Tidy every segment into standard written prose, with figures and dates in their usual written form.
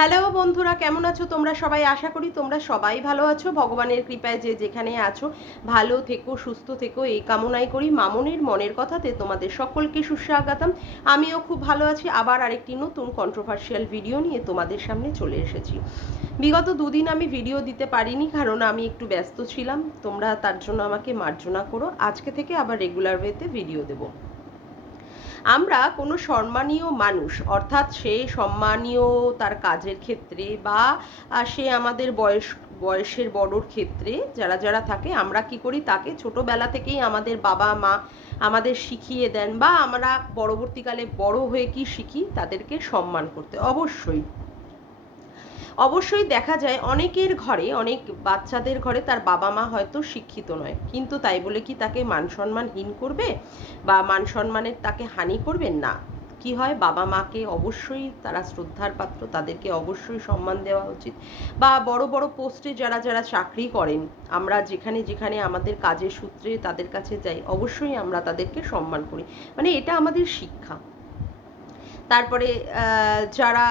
Hello বন্ধুরা, কেমন আছো তোমরা সবাই? আশা করি তোমরা সবাই ভালো আছো। ভগবানের কৃপায় যে যেখানে আছো ভালো থেকো, সুস্থ থেকো, এই কামনাই করি। মামনের মনের কথাতে তোমাদের সকলকে সুস্বাগতম। আমিও খুব ভালো আছি। আবার আরেকটি নতুন কন্ট্রোভার্সিয়াল ভিডিও নিয়ে তোমাদের সামনে চলে এসেছি। বিগত দুদিন আমি ভিডিও দিতে পারিনি, কারণ আমি একটু ব্যস্ত ছিলাম। তোমরা তার জন্য আমাকে মার্জনা করো। আজকে থেকে আবার রেগুলার ওয়েতে ভিডিও দেবো। আমরা কোনো সম্মানীয় মানুষ, অর্থাৎ সে সম্মানীয় তার কাজের ক্ষেত্রে বা সে আমাদের বয়সের বড়োর ক্ষেত্রে যারা যারা থাকে, আমরা কি করি, তাকে ছোটোবেলা থেকেই আমাদের বাবা মা আমাদের শিখিয়ে দেন, বা আমরা পরবর্তীকালে বড় হয়ে কি শিখি, তাদেরকে সম্মান করতে। অবশ্যই দেখা যায় অনেকের ঘরে, অনেক বাচ্চাদের ঘরে তার বাবা মা হয়তো শিক্ষিত নয়, কিন্তু তাই বলে কি তাকে মান সম্মানহীন করবে বা মান সম্মানের তাকে হানি করবে না। কি হয়, বাবা মাকে অবশ্যই তারা শ্রদ্ধার পাত্র, তাদেরকে অবশ্যই সম্মান দেওয়া উচিত। বা বড় বড় পোস্টে যারা যারা চাকরি করেন, আমরা যেখানে যেখানে আমাদের কাজের সূত্রে তাদের কাছে যাই, অবশ্যই আমরা তাদেরকে সম্মান করি। মানে এটা আমাদের শিক্ষা। তারপরে যারা,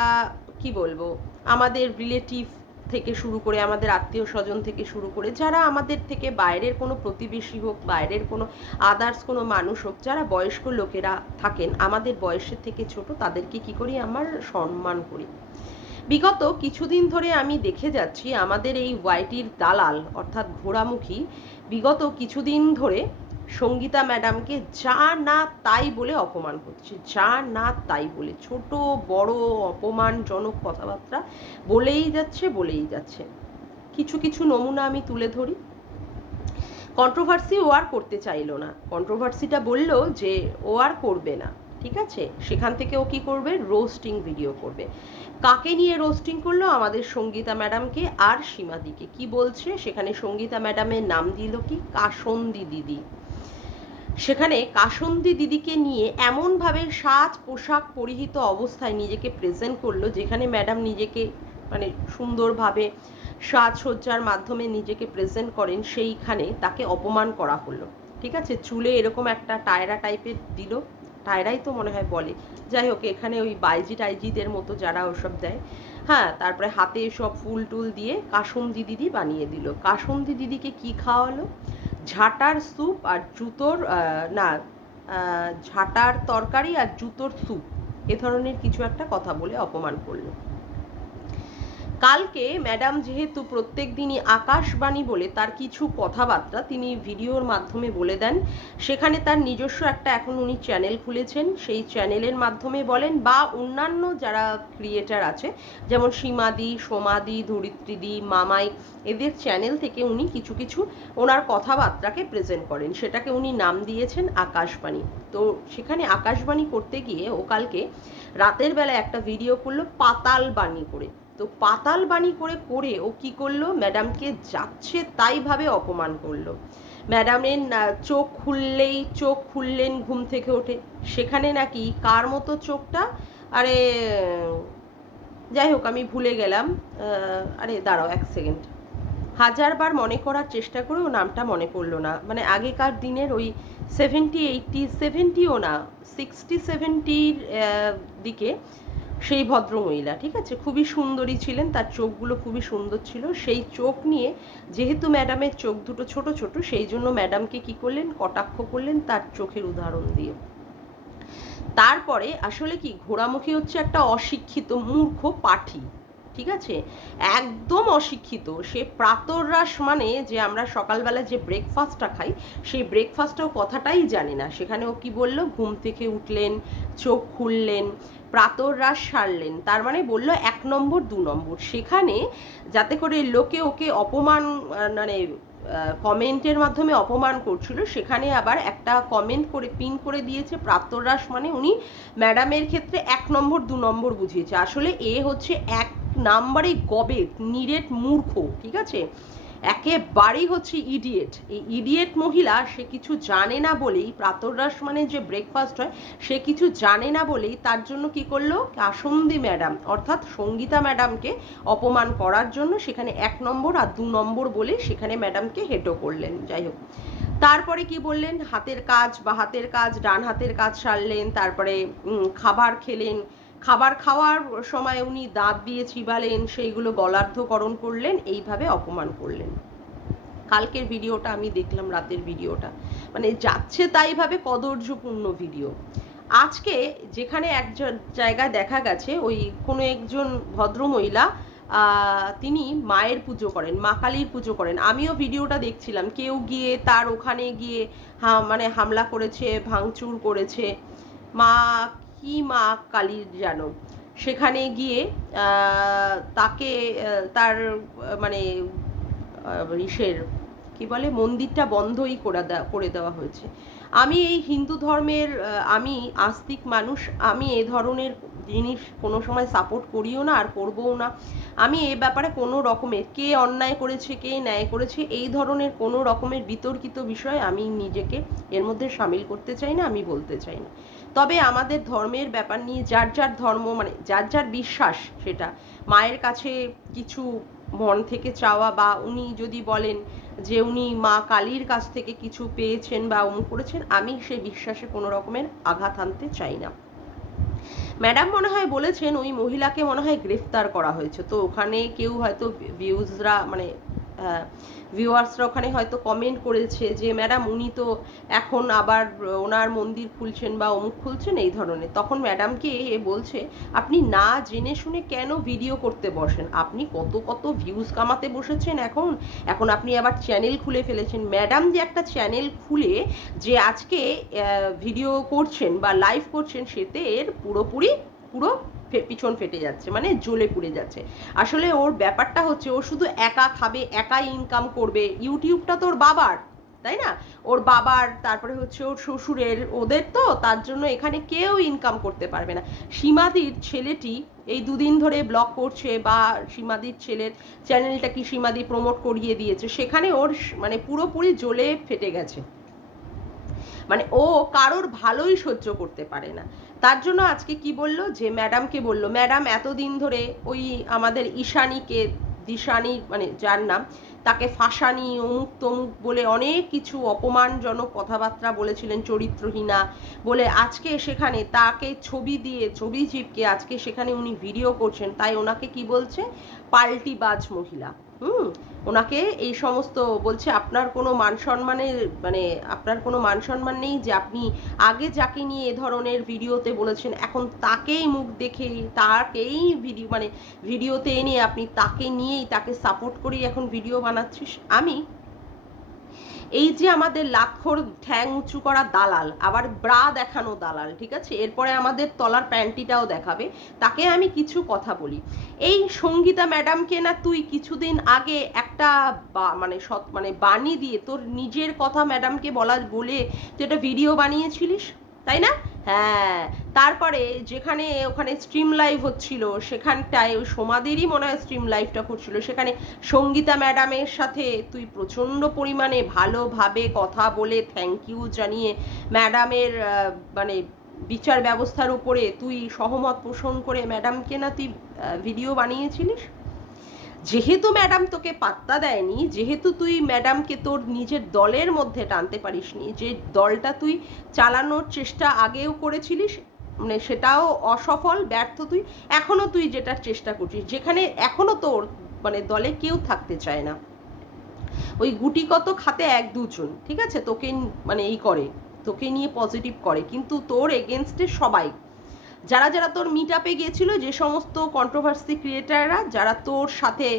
কি বলবো, আমাদের রিলেটিভ থেকে শুরু করে, আমাদের আত্মীয় স্বজন থেকে শুরু করে, যারা আমাদের থেকে বাইরের কোনো প্রতিবেশী হোক, বাইরের কোনো আদার্স কোনো মানুষ হোক, যারা বয়স্ক লোকেরা থাকেন আমাদের বয়সের থেকে ছোট, তাদেরকে কি করি, আমার সম্মান করি। বিগত কিছুদিন ধরে আমি দেখে যাচ্ছি আমাদের এই ওয়াইটির দালাল, অর্থাৎ ঘোড়ামুখী, বিগত কিছুদিন ধরে সঙ্গীতা ম্যাডামকে যা না তাই বলে অপমান করছে। যা না তাই বলে, ছোট বড় অপমানজনক কথাবার্তা বলেই যাচ্ছে। কিছু কিছু নমুনা আমি তুলে ধরি। কন্ট্রোভার্সি ও আর করতে চাইলো না। কন্ট্রোভার্সিটা বলল যে ও আর করবে না, ঠিক আছে। সেখান থেকে ও কি করবে, রোস্টিং ভিডিও করবে। কাকে নিয়ে রোস্টিং করলো? আমাদের সঙ্গীতা ম্যাডামকে আর সীমাদিকে। কি বলছে সেখানে? সঙ্গীতা ম্যাডামের নাম দিল কি, কাসন্দি দিদি। সেখানে কাসন্দি দিদিকে নিয়ে এমনভাবে সাজ পোশাক পরিহিত অবস্থায় নিজেকে প্রেজেন্ট করলো, যেখানে ম্যাডাম নিজেকে মানে সুন্দরভাবে সাজসজ্জার মাধ্যমে নিজেকে প্রেজেন্ট করেন, সেইখানে তাকে অপমান করা হলো। ঠিক আছে, চুলে এরকম একটা টায়রা টাইপের দিল, টায়রাই তো মনে হয় বলে, যাই হোক, এখানে ওই বাইজি টাইজিদের মতো যারা ওসব দেয়, হ্যাঁ। তারপরে হাতে সব ফুল টুল দিয়ে কাসন্দি দিদি বানিয়ে দিল। কাসন্দি দিদিকে কি খাওয়ালো? ঝাঁটার স্যুপ আর জুতোর না ঝাঁটার তরকারি আর জুতোর স্যুপ, এ ধরনের কিছু একটা কথা বলে অপমান করলো। কালকে ম্যাডাম যেহেতু প্রত্যেক দিনই আকাশবাণী বলে তার কিছু কথাবার্তা তিনি ভিডিওর মাধ্যমে বলে দেন, সেখানে তার নিজস্ব একটা এখন উনি চ্যানেল খুলেছেন, সেই চ্যানেলের মাধ্যমে বলেন, বা অন্যান্য যারা ক্রিয়েটার আছে, যেমন সীমাদি, সোমাদি, ধরিত্রীদি, মামাই, এদের চ্যানেল থেকে উনি কিছু কিছু ওনার কথাবার্তাকে প্রেজেন্ট করেন, সেটাকে উনি নাম দিয়েছেন আকাশবাণী। তো সেখানে আকাশবাণী করতে গিয়ে ও কালকে রাতের বেলা একটা ভিডিও করলো পাতাল বাণী করে। তো পাতাল বাণী করে ও কি করলো, ম্যাডামকে যাচ্ছে তাইভাবে অপমান করলো। ম্যাডামের চোখ খুললেন ঘুম থেকে ওঠে, সেখানে নাকি কার মতো চোখটা, আরে যাই হোক আমি ভুলে গেলাম, আরে দাঁড়াও এক সেকেন্ড, হাজারবার মনে করার চেষ্টা করেও নামটা মনে পড়লো না। মানে আগেকার দিনের ওই 70-80-70ও না, 60-70-র দিকে সেই ভদ্রমহিলা, ঠিক আছে, খুবই সুন্দরী ছিলেন, তার চোখগুলো খুবই সুন্দর ছিল। সেই চোখ নিয়ে, যেহেতু ম্যাডামের চোখ দুটো ছোট ছোট, সেই জন্য ম্যাডামকে কি করলেন, কটাক্ষ করলেন তার চোখের উদাহরণ দিয়ে। তারপরে আসলে কি, ঘোড়ামুখী হচ্ছে একটা অশিক্ষিত মূর্খ পাঠী, ঠিক আছে, একদম অশিক্ষিত। সে প্রাতরাশ মানে যে আমরা সকালবেলা যে ব্রেকফাস্টটা খাই, সেই ব্রেকফাস্টটাও কথাটাই জানে না। সেখানে ও কি বলল, ঘুম থেকে উঠলেন, চোখ খুললেন, প্রাতরাশ সারলেন, তার মানে বলল 1 নম্বর 2 নম্বর। সেখানে যাতে করে লোকে ওকে অপমান, মানে কমেন্টের মাধ্যমে অপমান করছিল, সেখানে আবার একটা কমেন্ট করে পিন করে দিয়েছে প্রাতরাশ মানে উনি ম্যাডামের ক্ষেত্রে 1 নম্বর 2 নম্বর বুঝিয়েছে। আসলে এ হচ্ছে 1 নম্বরে গবেট, নিরেট মূর্খ, ঠিক আছে, একেবারেই হচ্ছে ইডিয়েট। এই ইডিয়েট মহিলা, সে কিছু জানে না বলেই, প্রাতরাশ মানে যে ব্রেকফাস্ট হয়, সে কিছু জানে না বলেই তার জন্য কি করলো, কাসন্দি ম্যাডাম অর্থাৎ সঙ্গীতা ম্যাডামকে অপমান করার জন্য সেখানে 1 নম্বর আর 2 নম্বর বলে সেখানে ম্যাডামকে হেটো করলেন। যাই হোক, তারপরে কি বললেন, হাতের কাজ বা হাতের কাজ, ডান হাতের কাজ সারলেন, তারপরে খাবার খেলেন, খাবার খাওয়ার সময় উনি দাঁত দিয়ে চিবালেন, সেইগুলো গলার্ধকরণ করলেন, এইভাবে অপমান করলেন। কালকের ভিডিওটা আমি দেখলাম, রাতের ভিডিওটা, মানে যাচ্ছে তাইভাবে কদর্যপূর্ণ ভিডিও। আজকে যেখানে এক জায়গায় দেখা গেছে ওই কোনো একজন ভদ্রমহিলা তিনি মায়ের পুজো করেন, মা কালীর পুজো করেন। আমিও ভিডিওটা দেখছিলাম, কেউ গিয়ে তার ওখানে গিয়ে মানে হামলা করেছে, ভাঙচুর করেছে। মা কি মা কালীর যেন, সেখানে গিয়ে তাকে তার মানে ইসের কি বলে মন্দিরটা বন্ধই করে দেওয়া হয়েছে। আমি এই হিন্দু ধর্মের আমি আস্তিক মানুষ, আমি এ ধরনের জিনিস কোনো সময় সাপোর্ট করিও না আর করবও না। আমি এ ব্যাপারে কোনো রকমের কে অন্যায় করেছে কে ন্যায় করেছে এই ধরনের কোনো রকমের বিতর্কিত বিষয় আমি নিজেকে এর মধ্যে সামিল করতে চাই না, আমি বলতে চাই না। তবে আমাদের ধর্মের ব্যাপার নিয়ে যার যার ধর্ম, মানে যার যার বিশ্বাস, সেটা মায়ের কাছে কিছু মন থেকে চাওয়া, বা উনি যদি বলেন যে উনি মা কালীর কাছ থেকে কিছু পেয়েছেন বা অমুক করেছেন, আমি সেই বিশ্বাসে কোনো রকমের আঘাত আনতে চাই না। ম্যাডাম মনে হয় বলেছেন ওই মহিলাকে মনে হয় গ্রেফতার করা হয়েছে, তো ওখানে কেউ হয়তো ভিউজরা মানে ভিউয়ার্সরা ওখানে হয়তো কমেন্ট করেছে যে ম্যাডাম উনি তো এখন আবার ওনার মন্দির খুলছেন বা অমুক খুলছেন এই ধরনের। তখন ম্যাডামকে এ বলছে আপনি না জেনে শুনে কেন ভিডিও করতে বসেন, আপনি কত কত ভিউজ কামাতে বসেছেন এখন, এখন আপনি আবার চ্যানেল খুলে ফেলেছেন। ম্যাডাম যে একটা চ্যানেল খুলে যে আজকে ভিডিও করছেন বা লাইভ করছেন, সেতে এর পুরো পিছন ফেটে যাচ্ছে, মানে জ্বলে পুড়ে যাচ্ছে। আসলে ওর ব্যাপারটা হচ্ছে ও শুধু একা খাবে, একাই ইনকাম করবে। ইউটিউবটা তো ওর বাবার, তাই না? ওর বাবার, তারপরে হচ্ছে ওর শ্বশুরের, ওদের তো, তার জন্য এখানে কেউ ইনকাম করতে পারবে না। সীমাদির ছেলেটি এই দুদিন ধরে ব্লগ করছে, বা সীমাদির ছেলের চ্যানেলটা কি সীমাদি প্রমোট করিয়ে দিয়েছে, সেখানে ওর মানে পুরোপুরি জ্বলে ফেটে গেছে। মানে ও কারোর ভালোই সহ্য করতে পারে না। তার জন্য আজকে কি বলল, যে ম্যাডামকে বলল, ম্যাডাম এতদিন ধরে ওই আমাদের ঈশানীকে, দিশানি মানে যার নাম, তাকে ফাঁসানি অমুক তমুক বলে অনেক কিছু অপমানজনক কথাবার্তা বলেছিলেন, চরিত্রহীনা বলে। আজকে সেখানে তাকে ছবি দিয়ে, ছবি চিপকে আজকে সেখানে উনি ভিডিও করছেন, তাই ওনাকে কি বলছে, পাল্টিবাজ মহিলা। ওনাকে এই সমস্ত বলছে, আপনার কোনো মান সম্মানের মানে আপনার কোনো মান সম্মান নেই, যে আপনি আগে যাকে নিয়ে এ ধরনের ভিডিওতে বলেছেন এখন তাকেই মুখ দেখে তাকেই ভিডিও মানে ভিডিওতে এনে আপনি তাকে নিয়েই তাকে সাপোর্ট করেই এখন ভিডিও বানাচ্ছিস। আমি এই যে আমাদের লাক্ষর ঠ্যাং উঁচু করা দালাল, আবার ব্রা দেখানো দালাল, ঠিক আছে, এরপরে আমাদের তলার প্যান্টিটাও দেখাবে, তাকে আমি কিছু কথা বলি। এই সঙ্গীতা ম্যাডামকে না তুই কিছুদিন আগে একটা মানে বাণী দিয়ে তোর নিজের কথা ম্যাডামকে বলে তুই একটা ভিডিও বানিয়েছিলিস, তাই না? হ্যাঁ, তারপরে যেখানে ওখানে স্ট্রিম লাইভ হচ্ছিল, সেখানটায় ওই সোমাদেরই মনে হয় স্ট্রিম লাইভটা করছিল, সেখানে সঙ্গীতা ম্যাডামের সাথে তুই প্রচণ্ড পরিমাণে ভালোভাবে কথা বলে থ্যাংক ইউ জানিয়ে ম্যাডামের মানে বিচার ব্যবস্থার উপরে তুই সহমত পোষণ করে ম্যাডামকে না তুই ভিডিও বানিয়েছিলিস। যেহেতু ম্যাডাম তোকে পাত্তা দেয়নি, যেহেতু তুই ম্যাডামকে তোর নিজের দলের মধ্যে টানতে পারিসনি, যে দলটা তুই চালানোর চেষ্টা আগেও করেছিলিস, মানে সেটাও অসফল, ব্যর্থ তুই, এখনো তুই যেটার চেষ্টা করছিস, যেখানে এখনো তোর মানে দলে কেউ থাকতে চায় না, ওই গুটিকত খাতে এক দুজন, ঠিক আছে, তোকে মানে এই করে, তোকে নিয়ে পজিটিভ করে, কিন্তু তোর এগেনস্টে সবাই, যারা যারা তোর মিট আপে গিয়েছিল, যে সমস্ত কন্ট্রোভার্সি ক্রিয়েটাররা যারা তোর সাথে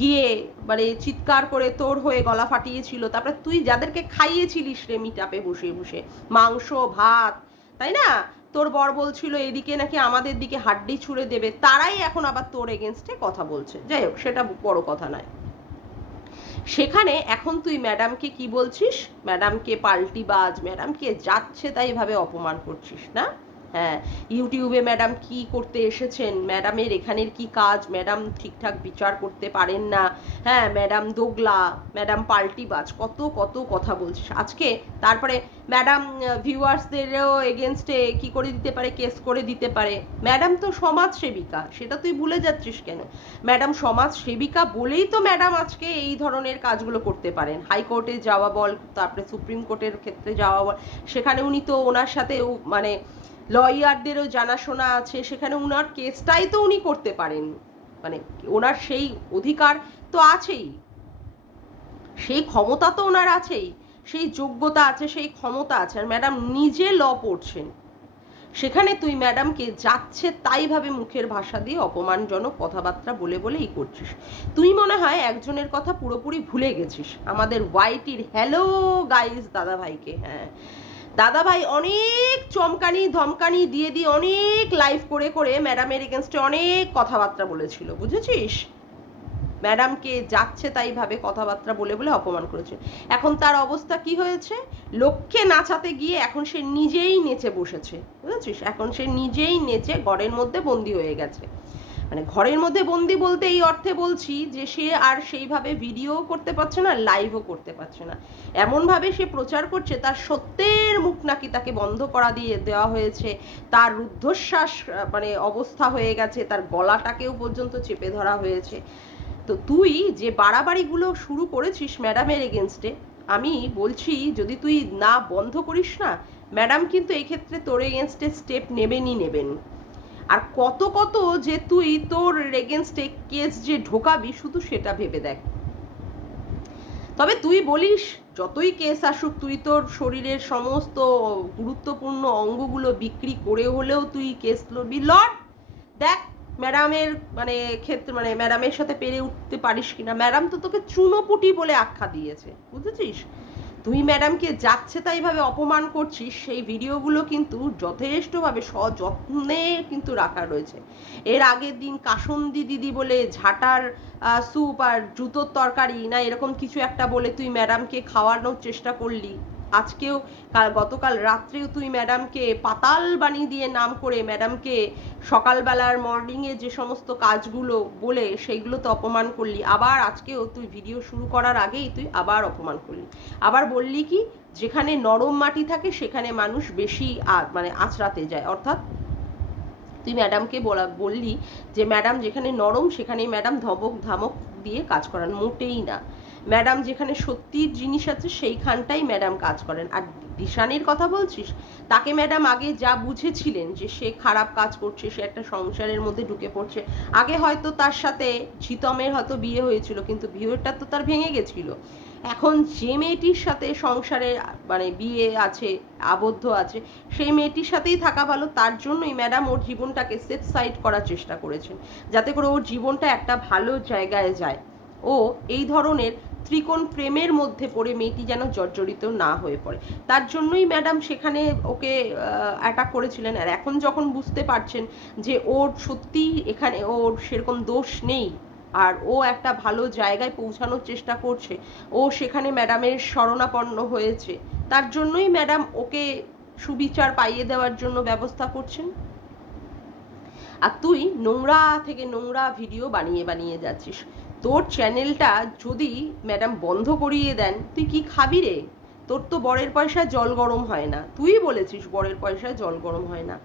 গিয়ে মানে চিৎকার করে তোর হয়ে গলা ফাটিয়েছিল, তারপরে তুই যাদেরকে খাইয়েছিলিস রে মিট আপে বসে বসে মাংস ভাত, তাই না, তোর বর বলছিল এদিকে নাকি আমাদের দিকে হাড্ডি ছুঁড়ে দেবে, তারাই এখন আবার তোর এগেনস্টে কথা বলছে। যাই হোক, সেটা বড় কথা নয়। সেখানে এখন তুই ম্যাডামকে কি বলছিস, ম্যাডামকে পাল্টিবাজ, ম্যাডামকে যাচ্ছে তাই ভাবে অপমান করছিস না। হ্যাঁ, ইউটিউবে ম্যাডাম কি করতে এসেছেন, ম্যাডামের এখানের কি কাজ, ম্যাডাম ঠিকঠাক বিচার করতে পারেন না, হ্যাঁ ম্যাডাম দোগলা, ম্যাডাম পাল্টিবাজ, কত কত কথা বলছিস আজকে। তারপরে ম্যাডাম ভিউয়ার্সদেরও এগেনস্টে কি করে দিতে পারে, কেস করে দিতে পারে। ম্যাডাম তো সমাজ সেবিকা, সেটা তুই ভুলে যাচ্ছিস কেন? ম্যাডাম সমাজ সেবিকা বলেই তো ম্যাডাম আজকে এই ধরনের কাজগুলো করতে পারেন। হাইকোর্টে যাওয়া বল, তারপরে সুপ্রিম কোর্টের ক্ষেত্রে যাওয়া বল, সেখানে উনি তো ওনার সাথে মানে লয়ারদেরও জানাশোনা আছে, সেখানে উনার কেসটাই তো উনি করতে পারেন, মানে ওনার সেই অধিকার তো আছেই, সেই ক্ষমতা তো ওনার আছেই, সেই যোগ্যতা আছে, সেই ক্ষমতা আছে। আর ম্যাডাম নিজে ল পড়ছেন, সেখানে তুই ম্যাডামকে যাচ্ছে তাইভাবে মুখের ভাষা দিয়ে অপমানজনক কথাবার্তা বলে বলেই করছিস। তুই মনে হয় একজনের কথা পুরোপুরি ভুলে গেছিস, আমাদের ওয়াইটির হ্যালো গাইস দাদাভাইকে। হ্যাঁ, দাদাভাই অনেক চমকানি ধমকানি দিয়ে দিয়ে অনেক লাইভ করে করে ম্যাডামের এগেনস্টে অনেক কথাবার্তা বলেছিল, বুঝেছিস? ম্যাডামকে যাচ্ছে তাই ভাবে কথাবার্তা বলে বলে অপমান করেছে। এখন তার অবস্থা কি হয়েছে? লোককে নাচাতে গিয়ে এখন সে নিজেই নেচে বসেছে, বুঝেছিস? এখন সে নিজেই নেচে ঘরের মধ্যে বন্দি হয়ে গেছে। মানে ঘরের মধ্যে বন্দি বলতে এই অর্থে বলছি যে সে আর সেইভাবে ভিডিও করতে পারছে না, লাইভও করতে পারছে না। এমনভাবে সে প্রচার করছে তার সত্যের মুখ নাকি তাকে বন্ধ করা দিয়ে দেওয়া হয়েছে, তার রুদ্ধশ্বাস মানে অবস্থা হয়ে গেছে, তার গলাটাকেও পর্যন্ত চেপে ধরা হয়েছে। তো তুই যে বাড়াবাড়িগুলো শুরু করেছিস ম্যাডামের এগেনস্টে, আমি বলছি যদি তুই না বন্ধ করিস না, ম্যাডাম কিন্তু এই ক্ষেত্রে তোর এগেনস্টে স্টেপ নেবেন। আর কত কত যে তুই তোর এগেনস্টে কেস যে ঢোকাবি শুধু সেটা ভেবে দেখ। তবে তুই বলিস যতই কেস আসুক তুই তোর শরীরের সমস্ত গুরুত্বপূর্ণ অঙ্গগুলো বিক্রি করে হলেও তুই কেস লড়বি, লড়। দেখ ম্যাডামের মানে ক্ষেত্রে মানে ম্যাডামের সাথে পেরে উঠতে পারিস কিনা। ম্যাডাম তো তোকে চুনোপুটি বলে আখ্যা দিয়েছে, বুঝেছিস? তুই ম্যাডামকে যাচ্ছে তাইভাবে অপমান করছিস, সেই ভিডিওগুলো কিন্তু যথেষ্টভাবে সযত্নে কিন্তু রাখা রয়েছে। এর আগের দিন কাসন্দি দিদি বলে ঝাঁটার স্যুপ আর জুতোর তরকারি না এরকম কিছু একটা বলে তুই ম্যাডামকে খাওয়ানোর চেষ্টা করলি। আজকেও গতকাল রাত্রেও তুই ম্যাডামকে পাতাল বাণী দিয়ে নাম করে ম্যাডামকে সকালবেলার মর্নিংয়ে যে সমস্ত কাজগুলো বলে সেইগুলো তো অপমান করলি। আবার আজকেও তুই ভিডিও শুরু করার আগেই তুই আবার অপমান করলি। আবার বললি কি, যেখানে নরম মাটি থাকে সেখানে মানুষ বেশি মানে আঁচড়াতে যায়। অর্থাৎ তুই ম্যাডামকে বললি যে ম্যাডাম যেখানে নরম সেখানেই ম্যাডাম ধমক ধামক দিয়ে কাজ করান, মোটেই না। ম্যাডাম যেখানে সত্যির জিনিস আছে সেইখানটাই ম্যাডাম কাজ করেন। আর দিশানির কথা বলছিস, তাকে ম্যাডাম আগে যা বুঝেছিলেন যে সে খারাপ কাজ করছে, সে একটা সংসারের মধ্যে ঢুকে পড়ছে। আগে হয়তো তার সাথে ঝিতমের হয়তো বিয়ে হয়েছিল, কিন্তু বিয়েটা তো তার ভেঙে গেছিল। এখন যে মেয়েটির সাথে সংসারে মানে বিয়ে আছে, আবদ্ধ আছে, সেই মেয়েটির সাথেই থাকা ভালো। তার জন্যই ম্যাডাম ওর জীবনটাকে সেফ সাইড করার চেষ্টা করেছেন, যাতে করে ওর জীবনটা একটা ভালো জায়গায় যায়। ও এই ধরনের ত্রিকোণ প্রেমের মধ্যে পড়ে মেয়েটি যেন জর্জরিত না হয়ে পড়ে, তার জন্যই ম্যাডাম সেখানে ওকে অ্যাটাক করেছিলেন। আর এখন যখন বুঝতে পারছেন যে ওর সত্যি এখানে ওর সেরকম দোষ নেই, আর ও একটা ভালো জায়গায় পৌঁছানোর চেষ্টা করছে, ও সেখানে ম্যাডামের শরণাপন্ন হয়েছে, তার জন্যই ম্যাডাম ওকে সুবিচার পাইয়ে দেওয়ার জন্য ব্যবস্থা করছেন। আর তুই নোংরা থেকে নোংরা ভিডিও বানিয়ে বানিয়ে যাচ্ছিস। তোর চ্যানেলটা যদি ম্যাডাম বন্ধ করিয়ে দেন, তুই কি খাবি রে? তোর তো বরের পয়সায় জল গরম হয় না, তুই বলেছিস বরের পয়সায় জল গরম হয় না।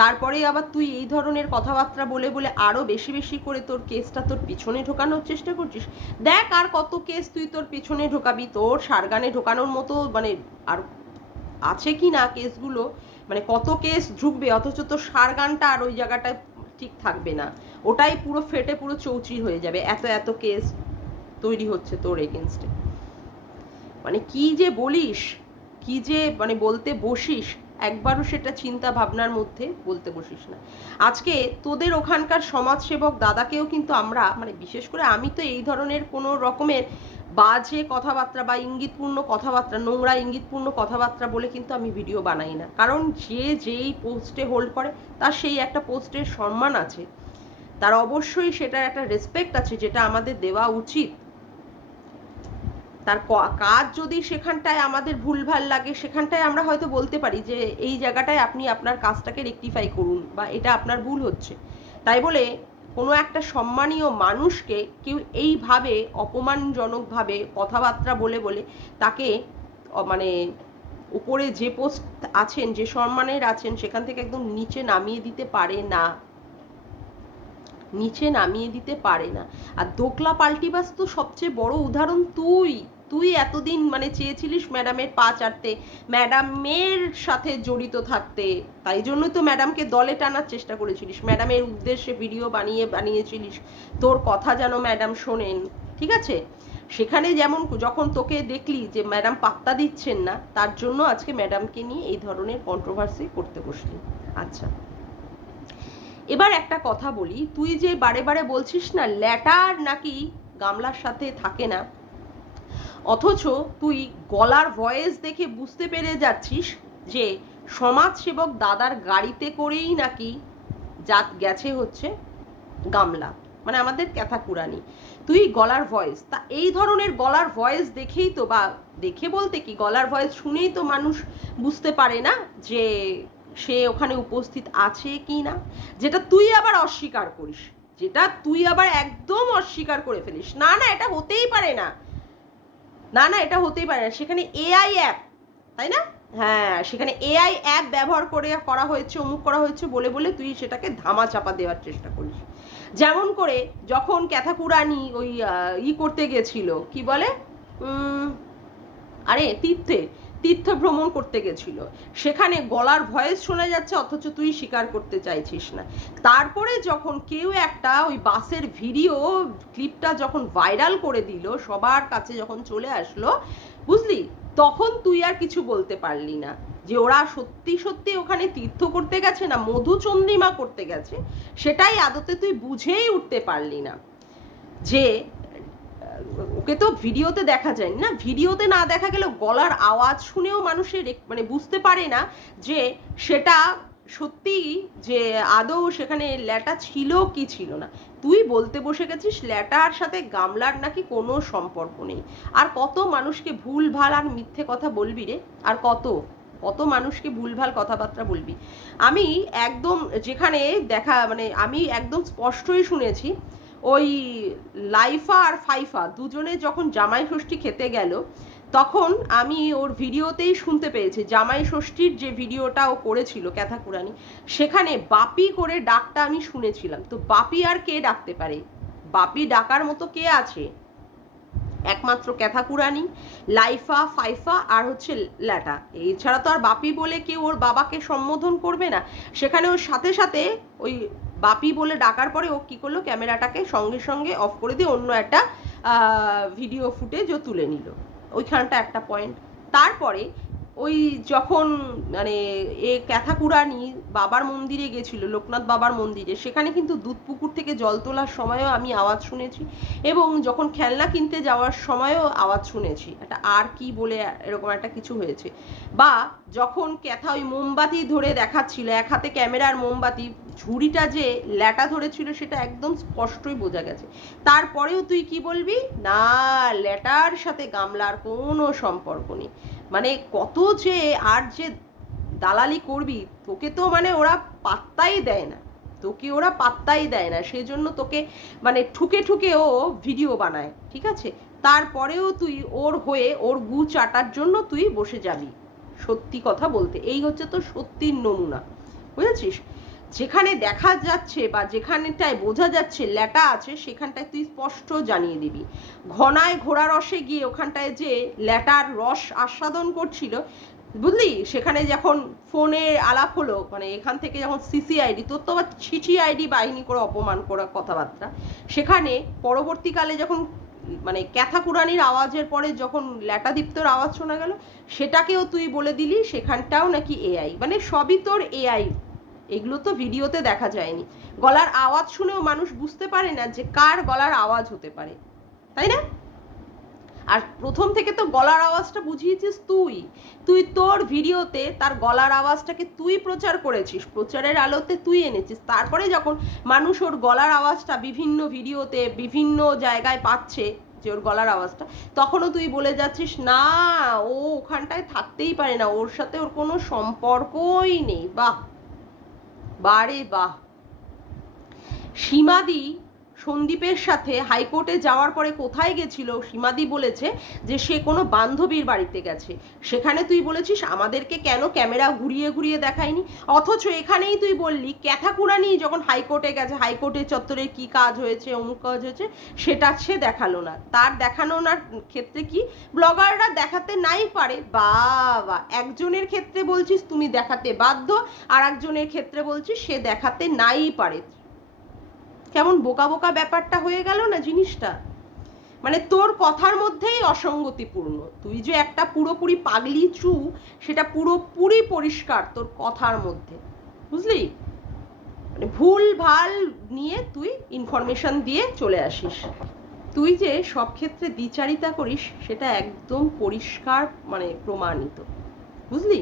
তারপরে আবার তুই এই ধরনের কথাবার্তা বলে বলে আরও বেশি বেশি করে তোর কেসটা তোর পিছনে ঢোকানোর চেষ্টা করছিস। দেখ আর কত কেস তুই তোর পিছনে ঢোকাবি, তোর সারগানে ঢোকানোর মতো মানে আর আছে কি না কেসগুলো, মানে কত কেস ঢুকবে, অথচ তোর সারগানটা আর ওই জায়গাটায় ঠিক থাকবে না, ওটাই পুরো ফেটে পুরো চৌচির হয়ে যাবে। এত এত কেস তৈরি হচ্ছে তোর এগেনস্টে। মানে কি যে বলিস, কি যে মানে বলতে বসিস, একবারও সেটা চিন্তা ভাবনার মধ্যে বলতে বসিস না। আজকে তোদের ওখানকার সমাজসেবক দাদাকেও কিন্তু আমরা মানে বিশেষ করে আমি তো এই ধরনের কোনো রকমের বাজে কথাবার্তা বা ইঙ্গিতপূর্ণ কথাবার্তা, নোংরা ইঙ্গিতপূর্ণ কথাবার্তা বলে কিন্তু আমি ভিডিও বানাই না। কারণ যে যেই পোস্টে হোল্ড করে তার সেই একটা পোস্টের সম্মান আছে, তার অবশ্যই সেটার একটা রেসপেক্ট আছে, যেটা আমাদের দেওয়া উচিত। তার কাজ যদি সেখানটায় আমাদের ভুলভাল লাগে, সেখানটায় আমরা হয়তো বলতে পারি যে এই জায়গাটায় আপনি আপনার কাজটাকে রেকটিফাই করুন, বা এটা আপনার ভুল হচ্ছে। তাই বলে কোনো একটা সম্মানীয় মানুষকে কেউ এইভাবে অপমানজনকভাবে কথাবার্তা বলে বলে তাকে মানে উপরে যে পোস্ট আছেন, যে সম্মানের আছেন, সেখান থেকে একদম নিচে নামিয়ে দিতে পারে না, নিচে নামিয়ে দিতে পারে না। আর দোকলা পাল্টিবাজ তো সবচেয়ে বড় উদাহরণ তুই। তুই এতদিন মানে চেয়েছিলিস ম্যাডামের পা চাটতে, ম্যাডামের সাথে জড়িত থাকতে, তাই জন্যই তো ম্যাডামকে দলে টানার চেষ্টা করেছিলিস, ম্যাডামের উদ্দেশ্যে ভিডিও বানিয়েছিলিস, তোর কথা যেন ম্যাডাম শোনেন, ঠিক আছে? সেখানে যেমন যখন তোকে দেখলি যে ম্যাডাম পাত্তা দিচ্ছেন না, তার জন্য আজকে ম্যাডামকে নিয়ে এই ধরনের কন্ট্রোভার্সি করতে বসলি। আচ্ছা, এবার একটা কথা বলি, তুই যে বারে বারে বলছিস না ল্যাটার নাকি গামলার সাথে থাকে না, অথচ তুই গলার ভয়েস দেখে বুঝতে পেরে যাচ্ছিস যে সমাজসেবক দাদার গাড়িতে করেই নাকি গেছে হচ্ছে গামলা, মানে আমাদের ক্যাথাকুরানি। তুই গলার ভয়েস, তা এই ধরনের গলার ভয়েস দেখেই তো, বা দেখে বলতে কি, গলার ভয়েস শুনেই তো মানুষ বুঝতে পারে না যে সে ওখানে উপস্থিত আছে কি না, যেটা তুই আবার অস্বীকার করিস, যেটা তুই আবার একদম অস্বীকার করে ফেলিস, না না এটা হতেই পারে না, না না এটা হতেই পারে না, সেখানে এআই অ্যাপ, তাই না? হ্যাঁ, সেখানে এআই অ্যাপ ব্যবহার করে করা হয়েছে, অমুক করা হয়েছে বলে বলে তুই সেটাকে ধামা চাপা দেওয়ার চেষ্টা করিস। যেমন করে যখন ক্যাথাকুরানি ওই করতে গেছিল, কি বলে, আরে তীর্থ ভ্রমণ করতে গেছিল, সেখানে গলার ভয়েস শোনা যাচ্ছে, অথচ তুই স্বীকার করতে চাইছিস না। তারপরে যখন কেউ একটা ওই বাসের ভিডিও ক্লিপটা যখন ভাইরাল করে দিল, সবার কাছে যখন চলে আসলো, বুঝলি, তখন তুই আর কিছু বলতে পারলি না যে ওরা সত্যি সত্যি ওখানে তীর্থ করতে গেছে না মধুচন্দ্রিমা করতে গেছে, সেটাই আদতে তুই বুঝেই উঠতে পারলি না। যে ওকে তো ভিডিওতে দেখা যায় না, ভিডিওতে না দেখা গেলেও গলার আওয়াজ শুনেও মানুষের মানে বুঝতে পারে না যে সেটা সত্যি, যে আদৌ সেখানে ল্যাটা ছিল কি ছিল না। তুই বলতে বসে গেছিস ল্যাটার সাথে গামলার নাকি কোনো সম্পর্ক নেই। আর কত মানুষকে ভুলভাল আর মিথ্যে কথা বলবি রে, আর কত কত মানুষকে ভুলভাল কথাবার্তা বলবি। আমি একদম যেখানে দেখা, মানে আমি একদম স্পষ্টই শুনেছি, ওই লাইফা আর ফাইফা দুজনে যখন জামাই ষষ্ঠী খেতে গেল, তখন আমি ওর ভিডিওতেই শুনতে পেয়েছি, জামাই ষষ্ঠীর যে ভিডিওটা ও করেছিল ক্যাথাকুরানি, সেখানে বাপি করে ডাকটা আমি শুনেছিলাম। তো বাপি আর কে ডাকতে পারে? বাপি ডাকার মতো কে আছে? একমাত্র ক্যাথাকুরানি, লাইফা, ফাইফা আর হচ্ছে ল্যাটা। এছাড়া তো আর বাপি বলে কেউ ওর বাবাকে সম্বোধন করবে না। সেখানে ওর সাথে সাথে ওই বাপি বলে ডাকার পরে ও কী করলো, ক্যামেরাটাকে সঙ্গে সঙ্গে অফ করে দিয়ে অন্য একটা ভিডিও ফুটেজও তুলে নিল। ওইখানটা একটা পয়েন্ট। তারপরে ওই যখন মানে ক্যাথাকুরানি বাবার মন্দিরে গেছিল, লোকনাথ বাবার মন্দিরে, সেখানে কিন্তু দুধপুকুর থেকে জল তোলার সময়ও আমি আওয়াজ শুনেছি, এবং যখন খেলনা কিনতে যাওয়ার সময়ও আওয়াজ শুনেছি, একটা আর কি বলে এরকম একটা কিছু হয়েছে। বা যখন ক্যাথা ওই মোমবাতি ধরে দেখাচ্ছিল, এক হাতে ক্যামেরার মোমবাতি, ঝুড়িটা যে ল্যাটা ধরেছিল সেটা একদম স্পষ্টই বোঝা গেছে। তারপরেও তুই কি বলবি, না ল্যাটার সাথে গামলার কোনো সম্পর্ক নেই। মানে কত যে আর যে দালালি করবি, তোকে তো মানে ওরা পাত্তাই দেয় না, তোকে ওরা পাত্তাই দেয় না, সেই জন্য তোকে মানে ঠুকে ঠুকে ও ভিডিও বানায়, ঠিক আছে? তারপরেও তুই ওর হয়ে ওর গু চাটার জন্য তুই বসে যাবি। সত্যি কথা বলতে এই হচ্ছে তো সত্যির নমুনা, বুঝেছিস? যেখানে দেখা যাচ্ছে বা যেখানটায় বোঝা যাচ্ছে ল্যাটা আছে, সেখানটায় তুই স্পষ্ট জানিয়ে দিবি। ঘনায় ঘোড়া রসে গিয়ে ওখানটায় যে ল্যাটার রস আস্বাদন করছিল, বুঝলি, সেখানে যখন ফোনে আলাপ হলো, মানে এখান থেকে যখন সিসিআইডি, তোর তো আবার সিসিআইডি বাহিনী করে অপমান করা কথাবার্তা, সেখানে পরবর্তীকালে যখন মানে ক্যাথাকুরানির আওয়াজের পরে যখন ল্যাটাদীপ্তর আওয়াজ শোনা গেল, সেটাকেও তুই বলে দিলি সেখানটাও নাকি এআই, মানে সবই তোর এআই। এগুলো তো ভিডিওতে দেখা যায়নি। গলার আওয়াজ শুনেও মানুষ বুঝতে পারে না যে কার গলার আওয়াজ হতে পারে, তাই না? আর প্রথম থেকে তো গলার আওয়াজটা বুঝিয়েছিস তুই, তুই তোর ভিডিওতে তার গলার আওয়াজটাকে তুই প্রচার করেছিস, প্রচারের আলোতে তুই এনেছিস। তারপরে যখন মানুষ ওর গলার আওয়াজটা বিভিন্ন ভিডিওতে বিভিন্ন জায়গায় পাচ্ছে, যে ওর গলার আওয়াজটা, তখনও তুই বলে যাচ্ছিস না ও ওখানটায় থাকতেই পারে না, ওর সাথে ওর কোনো সম্পর্কই নেই। বাহ, বারে বাহ। সীমাদি সন্দীপের সাথে হাইকোর্টে যাওয়ার পরে কোথায় গেছিল, সীমাদি বলেছে যে সে কোনো বান্ধবীর বাড়িতে গেছে। সেখানে তুই বলেছিস আমাদেরকে কেন ক্যামেরা ঘুরিয়ে ঘুরিয়ে দেখায়নি, অথচ এখানেই তুই বললি ক্যাথাকুরানি যখন হাইকোর্টে গেছে, হাইকোর্টের চত্বরে কি কাজ হয়েছে, অমুক কাজ হয়েছে, সেটা সে দেখালো না। তার দেখানো না ক্ষেত্রে কি ব্লগাররা দেখাতে নাই পারে? বাবা, একজনের ক্ষেত্রে বলছিস তুমি দেখাতে বাধ্য, আর একজনের ক্ষেত্রে বলছিস সে দেখাতে নাই পারে। কেমন বোকা বোকা ব্যাপারটা হয়ে গেল না জিনিসটা। মানে তোর কথার মধ্যেই অসঙ্গতিপূর্ণ। তুই যে একটা পুরোপুরি পাগলি চু, সেটা পুরোপুরি পরিষ্কার তোর কথার মধ্যে, বুঝলি? মানে ভুল ভাল নিয়ে তুই ইনফরমেশন দিয়ে চলে আসিস। তুই যে সব ক্ষেত্রে দ্বিচারিতা করিস সেটা একদম পরিষ্কার, মানে প্রমাণিত, বুঝলি?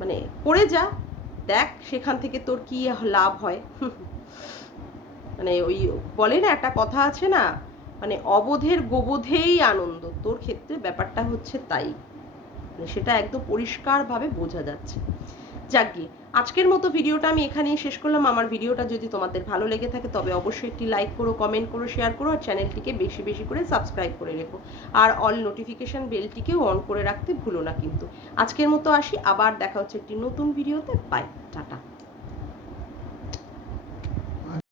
মানে করে যা, দেখ সেখান থেকে তোর কি লাভ হয়। মানে ওই বলে না, একটা কথা আছে না, মানে অবোধের গোবোধেই আনন্দ। তোর ক্ষেত্রে ব্যাপারটা হচ্ছে তাই, মানে সেটা একদম পরিষ্কারভাবে বোঝা যাচ্ছে। যাক, আজকের মতো ভিডিওটা আমি এখানেই শেষ করলাম। আমার ভিডিওটা যদি তোমাদের ভালো লেগে থাকে তবে অবশ্যই একটি লাইক করো, কমেন্ট করো, শেয়ার করো, আর চ্যানেলটিকে বেশি বেশি করে সাবস্ক্রাইব করে রেখো, আর অল নোটিফিকেশান বেলটিকেও অন করে রাখতে ভুলো না কিন্তু। আজকের মতো আসি, আবার দেখা হচ্ছে একটি নতুন ভিডিওতে। Bye, tata.